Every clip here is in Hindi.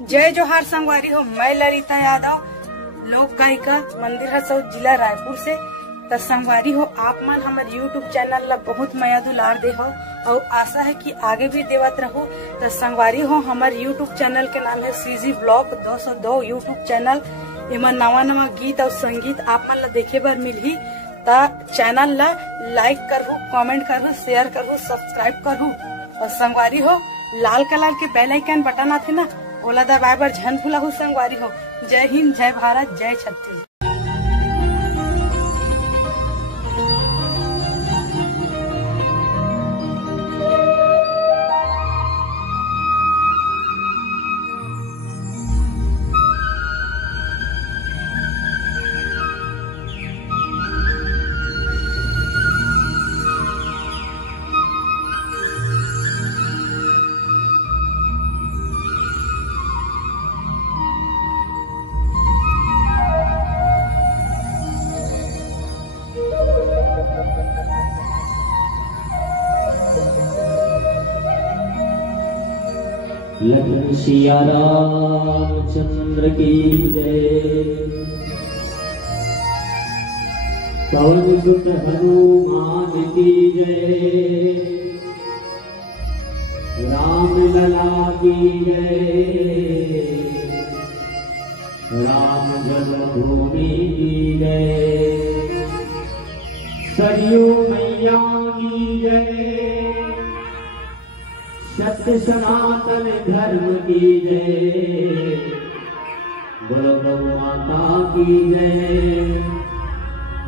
जय जोहार संगवारी हो। मैं ललिता यादव, लोक गायिका, मंदिर हसौद, जिला रायपुर से। तो संगवारी हो, आप मन हमारे यूट्यूब चैनल ला बहुत माया दुलार दे हो और आशा है कि आगे भी देवत रहो। तो संगवारी हो, हमारे यूट्यूब चैनल के नाम है सीजी ब्लॉग 202 यूट्यूब चैनल। इमा नवा नवा गीत और संगीत आप मन ला देखे बर मिलही। ता चैनल ला लाइक करहु, कमेंट करहु, शेयर करहु, सब्सक्राइब करहु। और संगवारी हो, लाल कलर के बेल आइकन बटन आथे ना, ओला दबाए बर झन भूलहु संगवारी हो। जय हिंद, जय भारत, जय छत्तीसगढ़। लखन सिया रामचंद्र की जय। पवन सुत हनुमान की जय। राम लला की जय। राम जन्मभूमि की जय। सरयू मैया की जय। सत्य सनातन धर्म की जय। बोलो गौ माता की जय।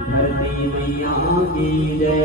धरती मैया की जय।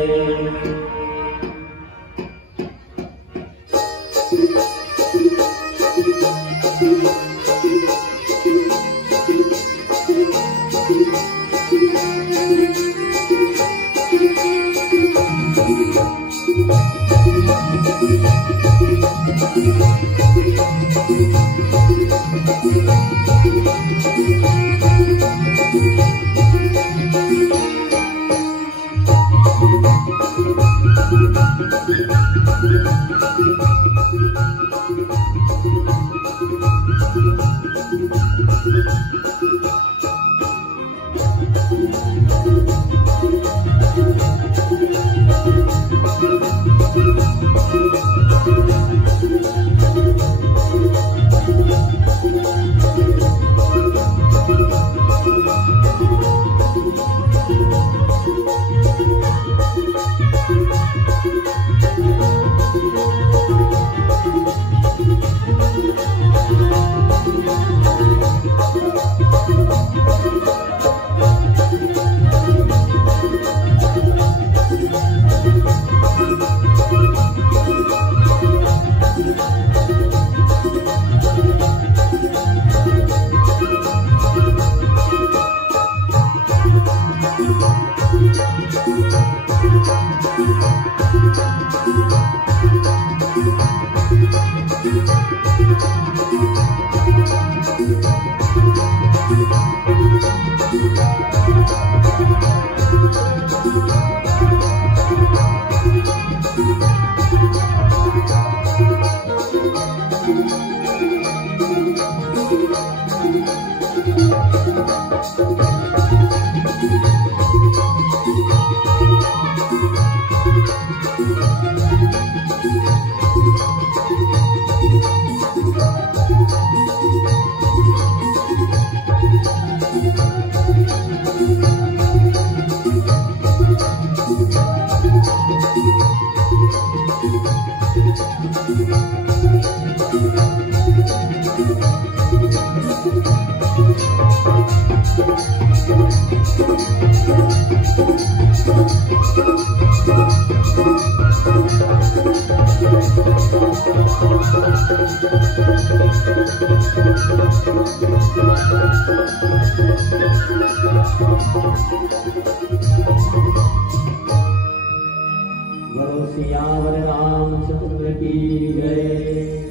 बोलो सियावर रामचंद्र की जय।